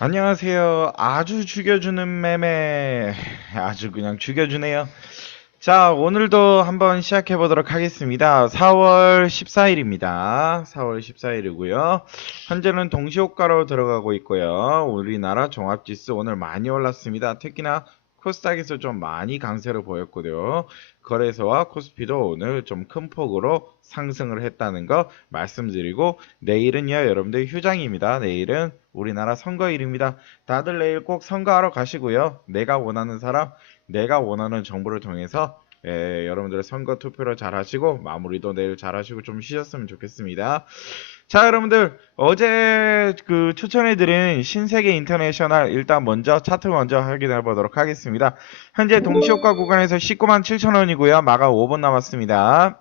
안녕하세요. 아주 죽여주는 매매. 아주 그냥 죽여주네요. 자, 오늘도 한번 시작해 보도록 하겠습니다. 4월 14일입니다. 4월 14일이고요. 현재는 동시호가로 들어가고 있고요. 우리나라 종합지수 오늘 많이 올랐습니다. 특히나 코스닥에서 좀 많이 강세를 보였고요. 거래소와 코스피도 오늘 좀 큰 폭으로 상승을 했다는 거 말씀드리고 내일은요 여러분들 휴장입니다. 내일은 우리나라 선거일입니다. 다들 내일 꼭 선거하러 가시고요. 내가 원하는 사람, 내가 원하는 정보를 통해서 예, 여러분들 선거 투표를 잘 하시고 마무리도 내일 잘 하시고 좀 쉬셨으면 좋겠습니다. 자, 여러분들 어제 그 추천해드린 신세계 인터내셔널 일단 먼저 차트 먼저 확인해 보도록 하겠습니다. 현재 동시효과 구간에서 19만 7천 원이고요. 마가 5분 남았습니다.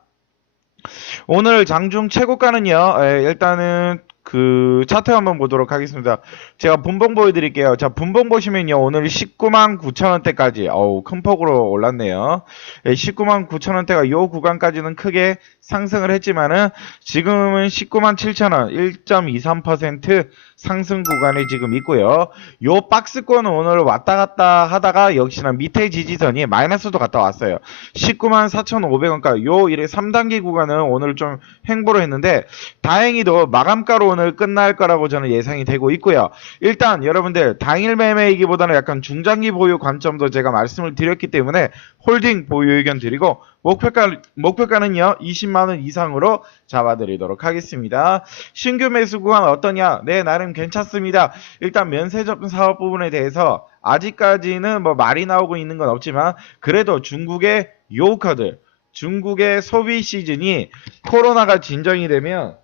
오늘 장중 최고가는요. 예, 일단은 그 차트 한번 보도록 하겠습니다. 제가 분봉 보여드릴게요. 자, 분봉 보시면요. 오늘 19만 9천 원대까지 어우 큰 폭으로 올랐네요. 예, 19만 9천 원대가 요 구간까지는 크게 상승을 했지만은 지금은 19만 7천 원 1.23% 상승 구간에 지금 있고요. 요 박스권은 오늘 왔다 갔다 하다가 역시나 밑에 지지선이 마이너스도 갔다 왔어요. 19만 4,500원가 요 이래 3단계 구간은 오늘 좀 횡보를 했는데 다행히도 마감가로 오늘 끝날 거라고 저는 예상이 되고 있고요. 일단 여러분들 당일 매매이기보다는 약간 중장기 보유 관점도 제가 말씀을 드렸기 때문에 홀딩 보유 의견 드리고 목표가 목표가는요 20만 원 이상으로 잡아드리도록 하겠습니다. 신규 매수 구간 어떠냐? 네 나름 괜찮습니다. 일단 면세점 사업 부분에 대해서 아직까지는 뭐 말이 나오고 있는 건 없지만 그래도 중국의 요커들 중국의 소비 시즌이 코로나가 진정이 되면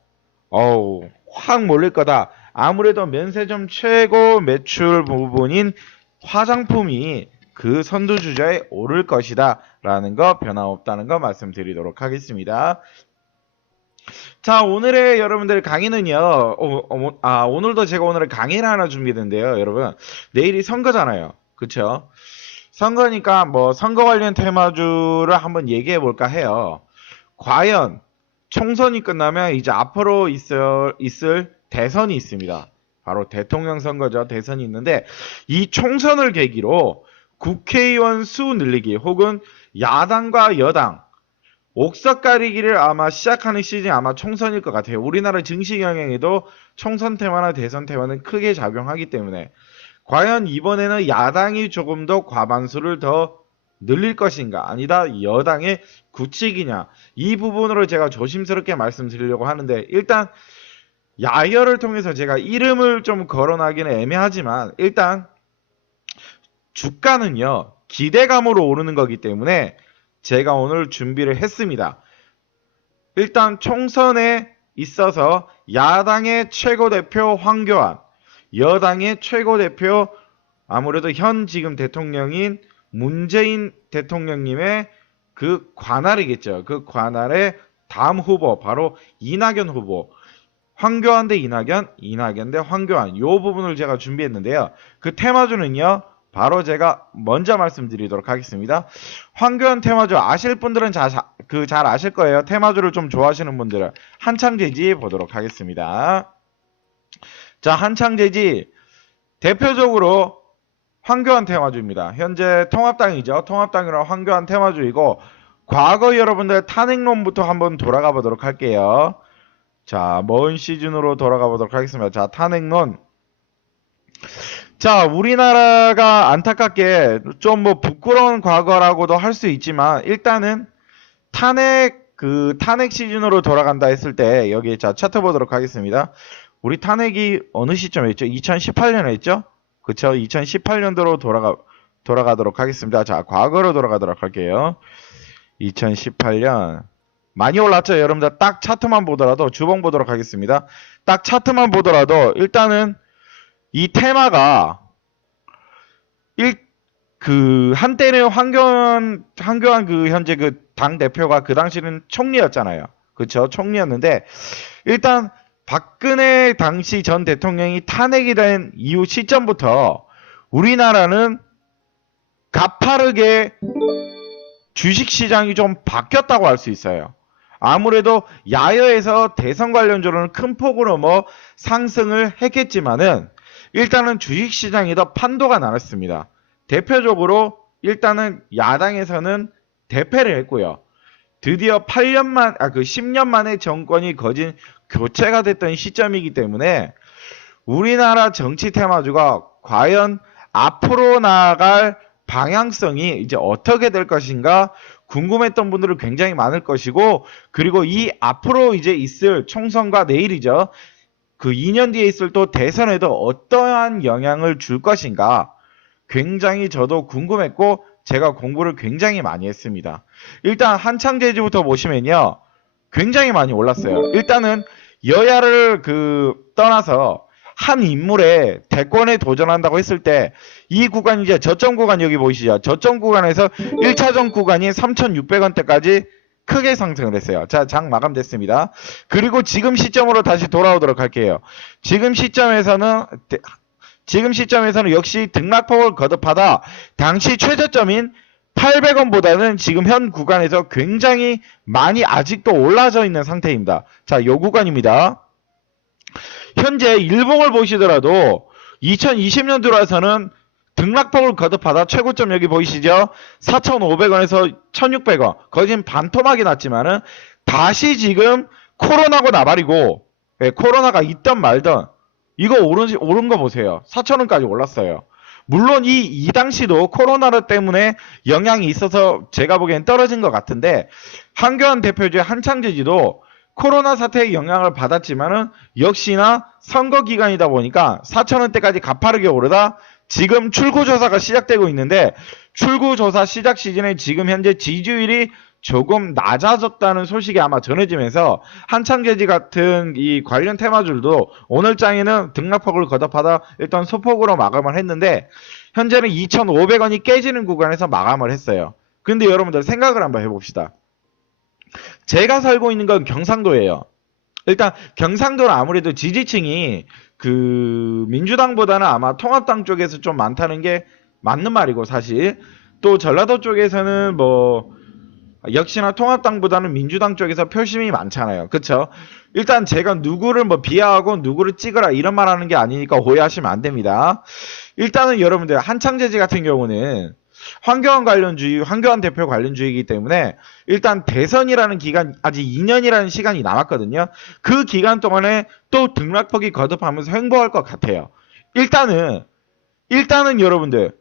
어우 확 몰릴 거다. 아무래도 면세점 최고 매출 부분인 화장품이 그 선두주자에 오를 것이다. 라는 거 변함없다는 거 말씀드리도록 하겠습니다. 자, 오늘의 여러분들 강의는요, 어, 어, 아, 오늘도 제가 오늘 강의를 하나 준비했는데요, 여러분. 내일이 선거잖아요. 그쵸? 선거니까 뭐 선거 관련 테마주를 한번 얘기해 볼까 해요. 과연 총선이 끝나면 이제 앞으로 있을, 있을 대선이 있습니다. 바로 대통령 선거죠. 대선이 있는데 이 총선을 계기로 국회의원 수 늘리기 혹은 야당과 여당 옥석 가리기를 아마 시작하는 시즌이 아마 총선일 것 같아요. 우리나라 증시 경향에도 총선 테마나 대선 테마는 크게 작용하기 때문에 과연 이번에는 야당이 조금 더 과반수를 더 늘릴 것인가? 아니다. 여당의 구칙이냐? 이 부분으로 제가 조심스럽게 말씀드리려고 하는데 일단 야열을 통해서 제가 이름을 좀 거론하기는 애매하지만 일단 주가는요 기대감으로 오르는 거기 때문에 제가 오늘 준비를 했습니다. 일단 총선에 있어서 야당의 최고 대표 황교안, 여당의 최고 대표 아무래도 현 지금 대통령인 문재인 대통령님의 그 관할이겠죠. 그 관할의 다음 후보 바로 이낙연 후보. 황교안 대 이낙연, 이낙연 대 황교안. 요 부분을 제가 준비했는데요. 그 테마주는요. 바로 제가 먼저 말씀드리도록 하겠습니다. 황교안 테마주 아실 분들은 그 잘 아실 거예요. 테마주를 좀 좋아하시는 분들은 한창제지 보도록 하겠습니다. 자, 한창제지 대표적으로 황교안 테마주입니다. 현재 통합당이죠. 통합당이랑 황교안 테마주이고 과거 여러분들 탄핵론부터 한번 돌아가 보도록 할게요. 자, 먼 시즌으로 돌아가 보도록 하겠습니다. 자, 탄핵론 자, 우리나라가 안타깝게 좀 뭐 부끄러운 과거라고도 할 수 있지만 일단은 탄핵 그 탄핵 시즌으로 돌아간다 했을 때 여기 자 차트 보도록 하겠습니다. 우리 탄핵이 어느 시점에 했죠? 2018년에 했죠? 그쵸? 2018년도로 돌아가 돌아가도록 하겠습니다. 자, 과거로 돌아가도록 할게요. 2018년 많이 올랐죠? 여러분들 딱 차트만 보더라도 주봉 보도록 하겠습니다. 딱 차트만 보더라도 일단은 이 테마가 일, 그, 한때는 황교안, 황교안 그 현재 그 당 대표가 그 당시는 총리였잖아요. 그쵸? 총리였는데, 일단, 박근혜 당시 전 대통령이 탄핵이 된 이후 시점부터 우리나라는 가파르게 주식시장이 좀 바뀌었다고 할 수 있어요. 아무래도 야여에서 대선 관련주로는 큰 폭으로 뭐 상승을 했겠지만은 일단은 주식시장이 더 판도가 나눴습니다. 대표적으로 일단은 야당에서는 대패를 했고요. 드디어 8년 만, 아, 그 10년 만에 정권이 거진 교체가 됐던 시점이기 때문에 우리나라 정치 테마주가 과연 앞으로 나아갈 방향성이 이제 어떻게 될 것인가 궁금했던 분들은 굉장히 많을 것이고 그리고 이 앞으로 이제 있을 총선과 내일이죠. 그 2년 뒤에 있을 또 대선에도 어떠한 영향을 줄 것인가 굉장히 저도 궁금했고 제가 공부를 굉장히 많이 했습니다. 일단 한창 제지부터 보시면요. 굉장히 많이 올랐어요. 일단은 여야를 그 떠나서 한 인물에 대권에 도전한다고 했을 때 이 구간 이제 저점 구간 여기 보이시죠? 저점 구간에서 1차전 구간이 3,600원대까지 크게 상승을 했어요. 자, 장 마감됐습니다. 그리고 지금 시점으로 다시 돌아오도록 할게요. 지금 시점에서는 대- 지금 시점에서는 역시 등락폭을 거듭하다 당시 최저점인 800원보다는 지금 현 구간에서 굉장히 많이 아직도 올라져 있는 상태입니다. 자, 요 구간입니다. 현재 일봉을 보시더라도 2020년 들어와서는 등락폭을 거듭하다 최고점 여기 보이시죠? 4,500원에서 1,600원. 거진 반토막이 났지만은 다시 지금 코로나고 나발이고 예, 코로나가 있던 말던 이거 오른 오른 거 보세요. 4,000원까지 올랐어요. 물론 이, 이 당시도 코로나 때문에 영향이 있어서 제가 보기엔 떨어진 것 같은데 한교안 대표주의 한창제지도 코로나 사태의 영향을 받았지만은 역시나 선거 기간이다 보니까 4천원대까지 가파르게 오르다 지금 출구조사가 시작되고 있는데 출구조사 시작 시즌에 지금 현재 지지율이 조금 낮아졌다는 소식이 아마 전해지면서 한창제지 같은 이 관련 테마줄도 오늘 장에는 등락폭을 거듭하다 일단 소폭으로 마감을 했는데 현재는 2,500원이 깨지는 구간에서 마감을 했어요. 근데 여러분들 생각을 한번 해봅시다. 제가 살고 있는 건 경상도예요. 일단 경상도는 아무래도 지지층이 그 민주당보다는 아마 통합당 쪽에서 좀 많다는 게 맞는 말이고 사실 또 전라도 쪽에서는 뭐 역시나 통합당보다는 민주당 쪽에서 표심이 많잖아요. 그쵸? 일단 제가 누구를 뭐 비하하고 누구를 찍으라 이런 말 하는 게 아니니까 오해하시면 안 됩니다. 일단은 여러분들 한창제지 같은 경우는 황교안 관련주의, 황교안 대표 관련주의이기 때문에 일단 대선이라는 기간 아직 2년이라는 시간이 남았거든요. 그 기간 동안에 또 등락폭이 거듭하면서 횡보할 것 같아요. 일단은 일단은 여러분들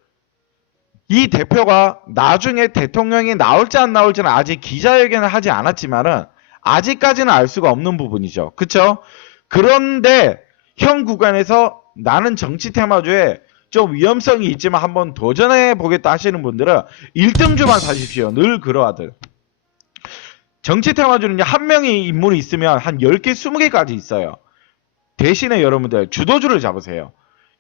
이 대표가 나중에 대통령이 나올지 안 나올지는 아직 기자회견을 하지 않았지만은 아직까지는 알 수가 없는 부분이죠. 그쵸? 그런데 현 구간에서 나는 정치 테마주에 좀 위험성이 있지만 한번 도전해 보겠다 하시는 분들은 1등주만 사십시오. 늘 그러하듯. 정치 테마주는요, 한 명의 인물이 있으면 한 10개, 20개까지 있어요. 대신에 여러분들 주도주를 잡으세요.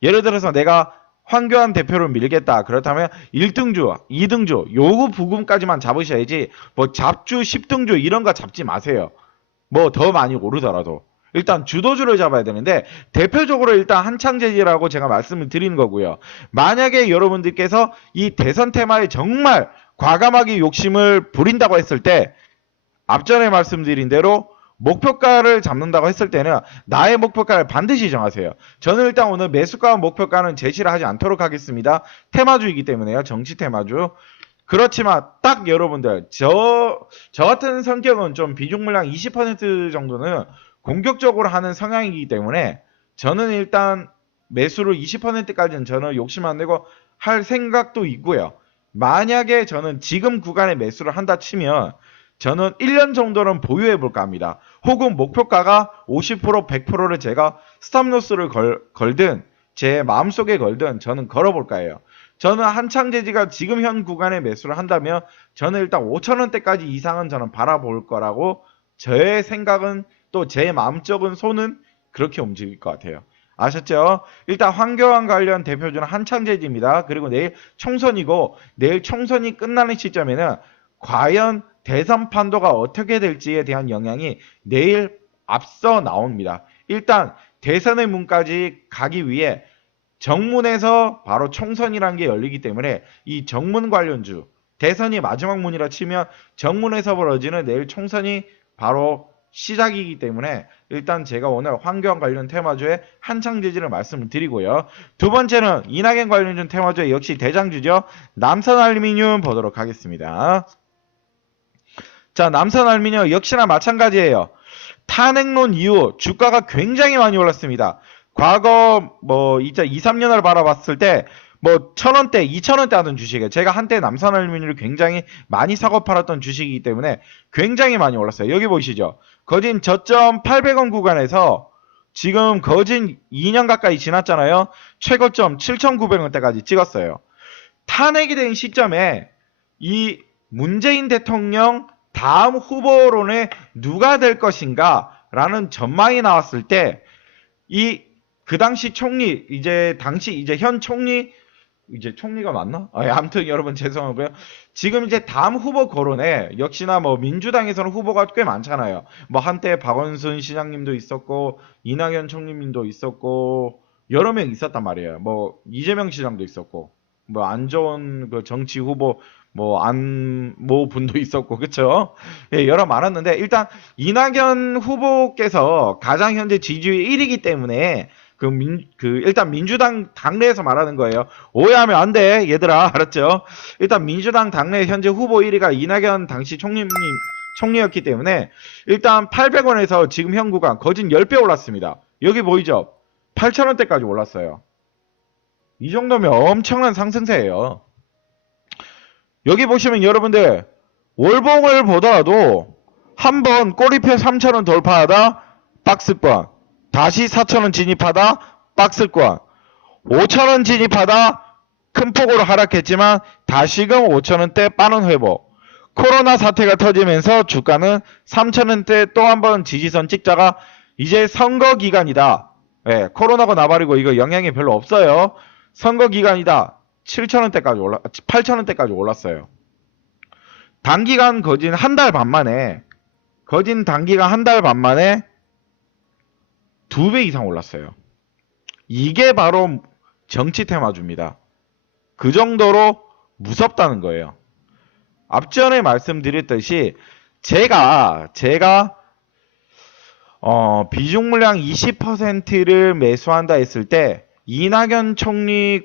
예를 들어서 내가 황교안 대표를 밀겠다. 그렇다면 1등주, 2등주, 요구 부금까지만 잡으셔야지 뭐 잡주, 10등주 이런 거 잡지 마세요. 뭐 더 많이 오르더라도. 일단 주도주를 잡아야 되는데 대표적으로 일단 한창제지라고 제가 말씀을 드리는 거고요. 만약에 여러분들께서 이 대선 테마에 정말 과감하게 욕심을 부린다고 했을 때 앞전에 말씀드린 대로 목표가를 잡는다고 했을 때는 나의 목표가를 반드시 정하세요. 저는 일단 오늘 매수가와 목표가는 제시를 하지 않도록 하겠습니다. 테마주이기 때문에요. 정치 테마주. 그렇지만 딱 여러분들 저, 저 같은 성격은 좀 비중 물량 20% 정도는 공격적으로 하는 성향이기 때문에 저는 일단 매수를 20%까지는 저는 욕심 안 내고 할 생각도 있고요. 만약에 저는 지금 구간에 매수를 한다 치면 저는 1년 정도는 보유해 볼까 합니다. 혹은 목표가가 50% 100%를 제가 스탑로스를 걸, 걸든 제 마음속에 걸든 저는 걸어볼까 해요. 저는 한창제지가 지금 현 구간에 매수를 한다면 저는 일단 5천원대까지 이상은 저는 바라볼 거라고 저의 생각은 또 제 마음적인 손은 그렇게 움직일 것 같아요. 아셨죠? 일단 황교안 관련 대표주는 한창제지입니다. 그리고 내일 총선이고 내일 총선이 끝나는 시점에는 과연 대선 판도가 어떻게 될지에 대한 영향이 내일 앞서 나옵니다. 일단 대선의 문까지 가기 위해 정문에서 바로 총선이라는 게 열리기 때문에 이 정문 관련주 대선이 마지막 문이라 치면 정문에서 벌어지는 내일 총선이 바로 시작이기 때문에 일단 제가 오늘 환경 관련 테마주의 한창 재질을 말씀을 드리고요. 두 번째는 이낙연 관련된 테마주의 역시 대장주죠. 남선 알루미늄 보도록 하겠습니다. 자, 남선 알루미늄 역시나 마찬가지예요. 탄핵론 이후 주가가 굉장히 많이 올랐습니다. 과거 뭐 이제 2, 3년을 바라봤을 때 뭐 천원대, 이천원대 하던 주식에 제가 한때 남산 알루미늄을 굉장히 많이 사고 팔았던 주식이기 때문에 굉장히 많이 올랐어요. 여기 보시죠. 거진 저점 800원 구간에서 지금 거진 2년 가까이 지났잖아요. 최고점 7,900원대까지 찍었어요. 탄핵이 된 시점에 이 문재인 대통령 다음 후보론에 누가 될 것인가 라는 전망이 나왔을 때 이 그 당시 총리 이제 당시 이제 현 총리 이제 총리가 맞나? 아, 예, 아무튼 여러분 죄송하고요. 지금 이제 다음 후보 거론에 역시나 뭐 민주당에서는 후보가 꽤 많잖아요. 뭐 한때 박원순 시장님도 있었고 이낙연 총리님도 있었고 여러 명 있었단 말이에요. 뭐 이재명 시장도 있었고 뭐 안 좋은 그 정치 후보 뭐 안 모 분도 있었고 그쵸? 예, 여러 많았는데 일단 이낙연 후보께서 가장 현재 지지율 1위기 때문에 그 민, 그, 일단 민주당 당내에서 말하는 거예요. 오해하면 안 돼, 얘들아. 알았죠? 일단 민주당 당내 현재 후보 1위가 이낙연 당시 총리님, 총리였기 때문에 일단 800원에서 지금 현 구간 거진 10배 올랐습니다. 여기 보이죠? 8,000원대까지 올랐어요. 이 정도면 엄청난 상승세예요. 여기 보시면 여러분들 월봉을 보더라도 한 번 꼬리표 3,000원 돌파하다 박스권 다시 4,000원 진입하다 박스권 5,000원 진입하다 큰 폭으로 하락했지만 다시금 5,000원대 빠른 회복 코로나 사태가 터지면서 주가는 3,000원대 또 한 번 지지선 찍자가 이제 선거 기간이다. 예, 코로나가 나발이고 이거 영향이 별로 없어요. 선거 기간이다. 7,000원대까지 올라 8,000원대까지 올랐어요. 단기간 거진 한 달 반 만에 거진 단기간 한 달 반 만에 두 배 이상 올랐어요. 이게 바로 정치 테마주입니다. 그 정도로 무섭다는 거예요. 앞전에 말씀드렸듯이 제가 제가 어, 비중 물량 20%를 매수한다 했을 때 이낙연 총리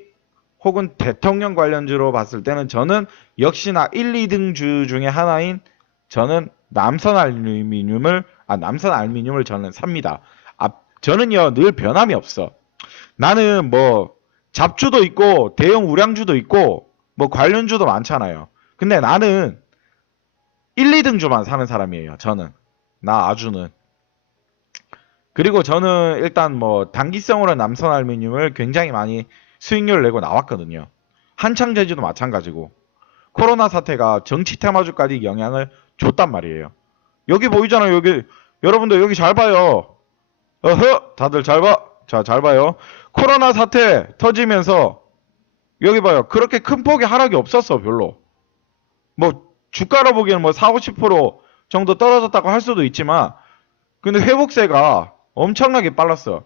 혹은 대통령 관련주로 봤을 때는 저는 역시나 1, 2등 주 중에 하나인 저는 남선 알루미늄을 아 남선 알루미늄을 저는 삽니다. 아, 저는요 늘 변함이 없어. 나는 뭐 잡주도 있고 대형 우량주도 있고 뭐 관련주도 많잖아요. 근데 나는 1, 2등 주만 사는 사람이에요. 저는 나 아주는 그리고 저는 일단 뭐 단기성으로 남선 알루미늄을 굉장히 많이 수익률을 내고 나왔거든요. 한창 제주도 마찬가지고 코로나 사태가 정치 테마주까지 영향을 줬단 말이에요. 여기 보이잖아요. 여기 여러분들 여기 잘 봐요. 어허 다들 잘 봐. 자 잘 봐요. 코로나 사태 터지면서 여기 봐요. 그렇게 큰 폭의 하락이 없었어 별로. 뭐 주가로 보기에는 뭐 4, 50% 정도 떨어졌다고 할 수도 있지만 근데 회복세가 엄청나게 빨랐어.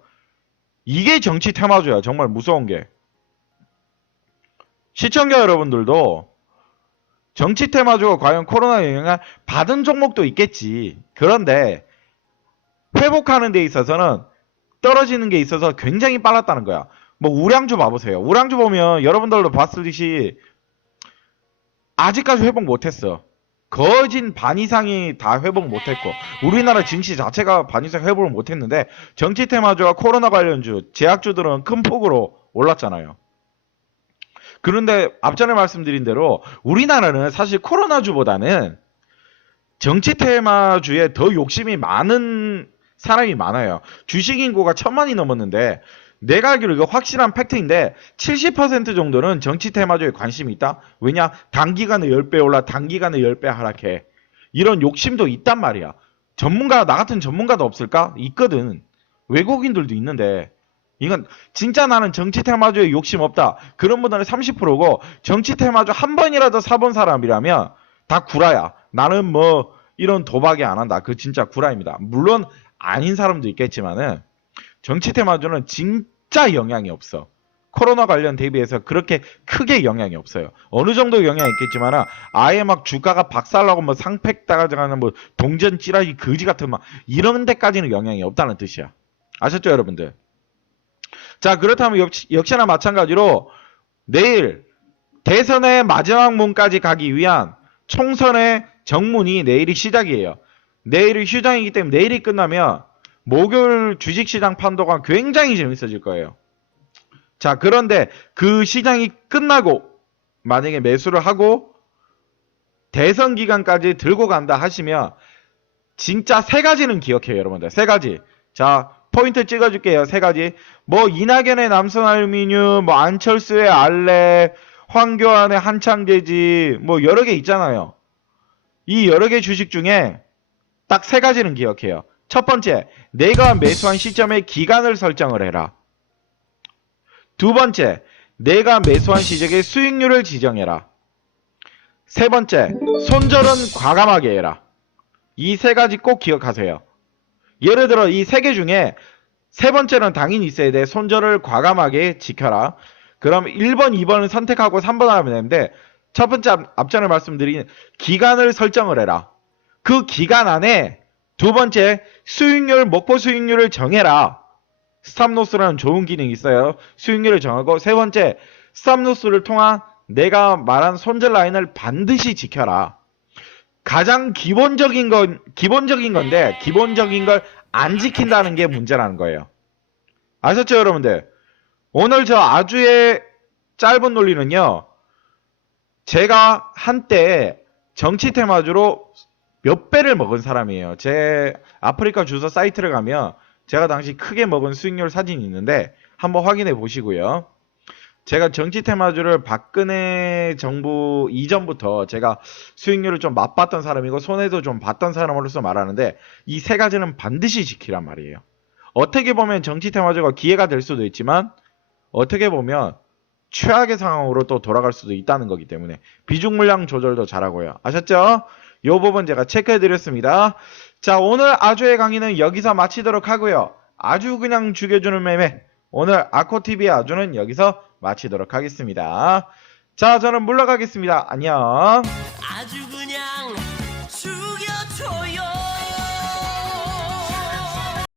이게 정치 테마주야. 정말 무서운 게. 시청자 여러분들도 정치 테마주가 과연 코로나 영향을 받은 종목도 있겠지. 그런데 회복하는 데 있어서는 떨어지는 게 있어서 굉장히 빨랐다는 거야. 뭐 우량주 봐보세요. 우량주 보면 여러분들도 봤듯이 아직까지 회복 못했어. 거진 반 이상이 다 회복 못했고 우리나라 증시 자체가 반 이상 회복을 못했는데 정치 테마주와 코로나 관련주, 제약주들은 큰 폭으로 올랐잖아요. 그런데 앞전에 말씀드린 대로 우리나라는 사실 코로나주보다는 정치 테마주에 더 욕심이 많은 사람이 많아요. 주식 인구가 천만이 넘었는데 내가 알기로 이거 확실한 팩트인데 70% 정도는 정치 테마주에 관심이 있다. 왜냐? 단기간에 10배 올라 단기간에 10배 하락해. 이런 욕심도 있단 말이야. 전문가 나 같은 전문가도 없을까? 있거든. 외국인들도 있는데 이건 진짜 나는 정치 테마주에 욕심 없다. 그런 분들은 30%고 정치 테마주 한 번이라도 사본 사람이라면 다 구라야. 나는 뭐 이런 도박이 안 한다. 그 진짜 구라입니다. 물론 아닌 사람도 있겠지만은 정치 테마주는 진짜 영향이 없어. 코로나 관련 대비해서 그렇게 크게 영향이 없어요. 어느 정도 영향이 있겠지만 아예 막 주가가 박살나고 뭐 상팩 따가지고 뭐 동전 찌라기 거지 같은 막 이런 데까지는 영향이 없다는 뜻이야. 아셨죠, 여러분들? 자, 그렇다면 역, 역시나 마찬가지로 내일 대선의 마지막 문까지 가기 위한 총선의 정문이 내일이 시작이에요. 내일이 휴장이기 때문에 내일이 끝나면 목요일 주식시장 판도가 굉장히 재밌어질 거예요. 자, 그런데 그 시장이 끝나고 만약에 매수를 하고 대선 기간까지 들고 간다 하시면 진짜 세 가지는 기억해요, 여러분들. 세 가지. 자, 포인트 찍어줄게요. 세 가지. 뭐 이낙연의 남성알루미늄, 뭐 안철수의 알레, 황교안의 한창제지, 뭐 여러 개 있잖아요. 이 여러 개 주식 중에 딱 세 가지는 기억해요. 첫 번째, 내가 매수한 시점에 기간을 설정을 해라. 두 번째, 내가 매수한 시점에 수익률을 지정해라. 세 번째, 손절은 과감하게 해라. 이 세 가지 꼭 기억하세요. 예를 들어 이 세 개 중에 세 번째는 당연히 있어야 돼. 손절을 과감하게 지켜라. 그럼 1번, 2번을 선택하고 3번 하면 되는데 첫 번째 앞- 앞전에 말씀드린 기간을 설정을 해라. 그 기간 안에 두 번째 수익률, 목표 수익률을 정해라. 스탑로스라는 좋은 기능이 있어요. 수익률을 정하고 세 번째 스탑로스를 통한 내가 말한 손절 라인을 반드시 지켜라. 가장 기본적인 건 기본적인 건데 기본적인 걸 안 지킨다는 게 문제라는 거예요. 아셨죠, 여러분들? 오늘 저 아주의 짧은 논리는요. 제가 한때 정치 테마주로 몇 배를 먹은 사람이에요. 제 아프리카 주소 사이트를 가면 제가 당시 크게 먹은 수익률 사진이 있는데 한번 확인해 보시고요. 제가 정치 테마주를 박근혜 정부 이전부터 제가 수익률을 좀 맛봤던 사람이고 손해도 좀 봤던 사람으로서 말하는데 이 세 가지는 반드시 지키란 말이에요. 어떻게 보면 정치 테마주가 기회가 될 수도 있지만 어떻게 보면 최악의 상황으로 또 돌아갈 수도 있다는 거기 때문에 비중 물량 조절도 잘하고요. 아셨죠? 요 부분 제가 체크해 드렸습니다. 자, 오늘 아주의 강의는 여기서 마치도록 하고요. 아주 그냥 죽여주는 매매. 오늘 아코TV의 아주는 여기서 마치도록 하겠습니다. 자, 저는 물러가겠습니다. 안녕.